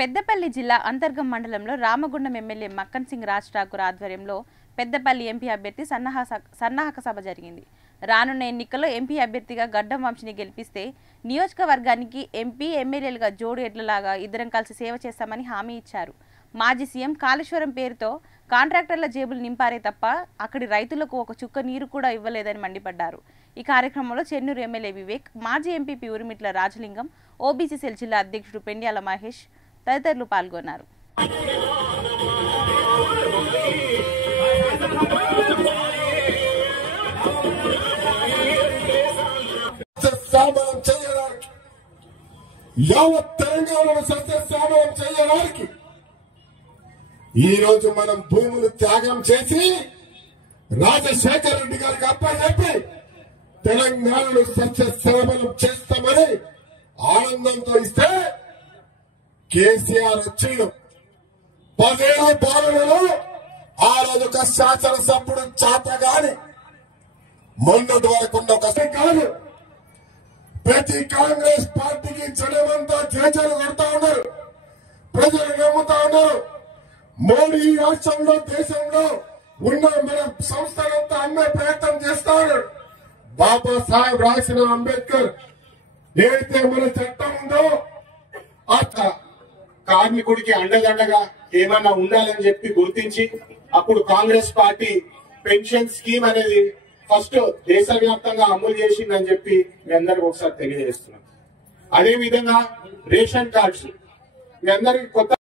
పెద్దపల్లి జిల్లా అంతర్గం మండలంలో రామగుండం ఎమ్మెల్యే మక్కన్ సింగ్ రాజ్ ఠాకూర్ ఆధ్వర్యంలో పెద్దపల్లి ఎంపీ అభ్యర్థి సన్నాహక సభ జరిగింది. రానున్న ఎన్నికల్లో ఎంపీ అభ్యర్థిగా గడ్డం వంశీని గెలిపిస్తే నియోజకవర్గానికి ఎంపీ ఎమ్మెల్యేలుగా జోడు ఎడ్లలాగా ఇద్దరం కలిసి సేవ చేస్తామని హామీ ఇచ్చారు. మాజీ సీఎం కాళేశ్వరం పేరుతో కాంట్రాక్టర్ల జేబులు నింపారే తప్ప అక్కడి రైతులకు ఒక చుక్క నీరు కూడా ఇవ్వలేదని మండిపడ్డారు. ఈ కార్యక్రమంలో చెన్నూరు ఎమ్మెల్యే వివేక్, మాజీ ఎంపీపీ ఉరిమిట్ల రాజలింగం, ఓబీసీ సెల్ జిల్లా అధ్యక్షుడు పెండ్యాల మహేష్ తదితరులు పాల్గొన్నారు. యావత్ తెలంగాణను సస్యశ్యామలం చేయడానికి ఈ రోజు మనం భూములు త్యాగం చేసి రాజశేఖర రెడ్డి గారికి అప్పచెప్పి తెలంగాణను సస్యశ్యామలం చేస్తామని ఆనందంతో ఇస్తే కేసీఆర్ వచ్చిండు. 10 ఏళ్ల పాలనలో ఆ రోజు ఒక శాసనసభ్యుడు చాతగాని మొన్నటి వరకు ఒక కాదు. ప్రతి కాంగ్రెస్ పార్టీకి జనమంతా చేచలు కొడతా ఉన్నారు, ప్రజలు నమ్ముతా ఉన్నారు. మోడీ రాష్ట్రంలో దేశంలో ఉన్న మన సంస్థలంతా అమ్మే ప్రయత్నం చేస్తా ఉన్నాడు. బాబాసాహెబ్ రాసిన అంబేద్కర్ ఏదైతే మన చట్టం ఉందో ఆ కార్మికుడికి అండదండగా ఏమన్నా ఉండాలని చెప్పి గుర్తించి అప్పుడు కాంగ్రెస్ పార్టీ పెన్షన్ స్కీమ్ అనేది ఫస్ట్ దేశవ్యాప్తంగా అమలు చేసిందని చెప్పి మీ అందరికి ఒకసారి తెలియజేస్తున్నాం. అదే విధంగా రేషన్ కార్డ్స్ మీ అందరికి కొత్త